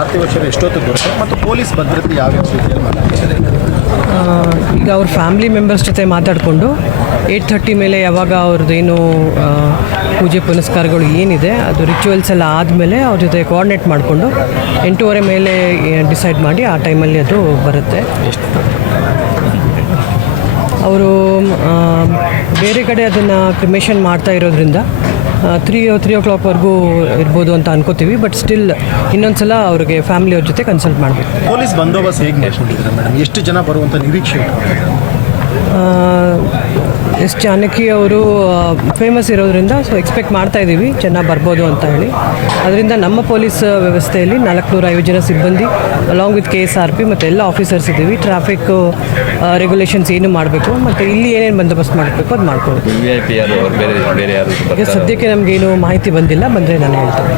ಪಾರ್ಥಿವ ಶರೀರ ಎಷ್ಟೊತ್ತಿಗೆ ಬರುತ್ತೆ ಮತ್ತು ಪೊಲೀಸ್ ಭದ್ರತೆ ಯಾವ್ಯಾವ ರೀತಿಯಲ್ಲಿ ಮಾತಾಡ್ತಿದ್ದಾರೆ? ಈಗ ಅವ್ರ ಫ್ಯಾಮಿಲಿ ಮೆಂಬರ್ಸ್ ಜೊತೆ ಮಾತಾಡಿಕೊಂಡು 8:30 ಮೇಲೆ ಯಾವಾಗ ಅವ್ರದ್ದೇನು ಪೂಜೆ ಪುನಸ್ಕಾರಗಳು ಏನಿದೆ ಅದು ರಿಚುವಲ್ಸ್ ಎಲ್ಲ ಆದಮೇಲೆ ಅವ್ರ ಜೊತೆ ಕೋಆರ್ಡಿನೇಟ್ ಮಾಡಿಕೊಂಡು 8:30 ಮೇಲೆ ಡಿಸೈಡ್ ಮಾಡಿ ಆ ಟೈಮಲ್ಲಿ ಅದು ಬರುತ್ತೆ. ಅವರು ಬೇರೆ ಕಡೆ ಅದನ್ನು ಕ್ರಿಮೇಷನ್ ಮಾಡ್ತಾ ಇರೋದ್ರಿಂದ 3 o'clockವರೆಗೂ ಇರ್ಬೋದು ಅಂತ ಅನ್ಕೋತೀವಿ. ಬಟ್ ಸ್ಟಿಲ್ ಇನ್ನೊಂದು ಸಲ ಅವ್ರಿಗೆ ಫ್ಯಾಮಿಲಿಯವ್ರ ಜೊತೆ ಕನ್ಸಲ್ಟ್ ಮಾಡಬೇಕು. ಪೊಲೀಸ್ ಬಂದೋಬಸ್ತ್ ಹೇಗೆ ಮಾಡ್ಕೊಂಡಿದ್ದಾರೆ ಮೇಡಮ್? ಎಷ್ಟು ಜನ ಬರುವಂಥ ನಿರೀಕ್ಷೆ ಇದೆ? ಎಸ್ ಜಾನಕಿ ಅವರು ಫೇಮಸ್ ಇರೋದ್ರಿಂದ ಸೊ ಎಕ್ಸ್ಪೆಕ್ಟ್ ಮಾಡ್ತಾ ಇದ್ದೀವಿ ಚೆನ್ನಾಗಿ ಬರ್ಬೋದು ಅಂತ ಹೇಳಿ. ಅದರಿಂದ ನಮ್ಮ ಪೊಲೀಸ್ ವ್ಯವಸ್ಥೆಯಲ್ಲಿ 450 ಜನ ಸಿಬ್ಬಂದಿ ಅಲಾಂಗ್ ವಿತ್ KSRP ಮತ್ತು ಎಲ್ಲ ಆಫೀಸರ್ಸ್ ಇದ್ದೀವಿ. ಟ್ರಾಫಿಕ್ ರೆಗ್ಯುಲೇಷನ್ಸ್ ಏನು ಮಾಡಬೇಕು ಮತ್ತು ಇಲ್ಲಿ ಏನೇನು ಬಂದೋಬಸ್ತ್ ಮಾಡಬೇಕು ಅದು ಮಾಡ್ಕೊಳ್ಬೇಕು. VIP ಯಾರು ಬೇರೆ ಯಾರು ಸದ್ಯಕ್ಕೆ ನಮಗೇನು ಮಾಹಿತಿ ಬಂದಿಲ್ಲ, ಬಂದರೆ ನಾನು ಹೇಳ್ತೇನೆ.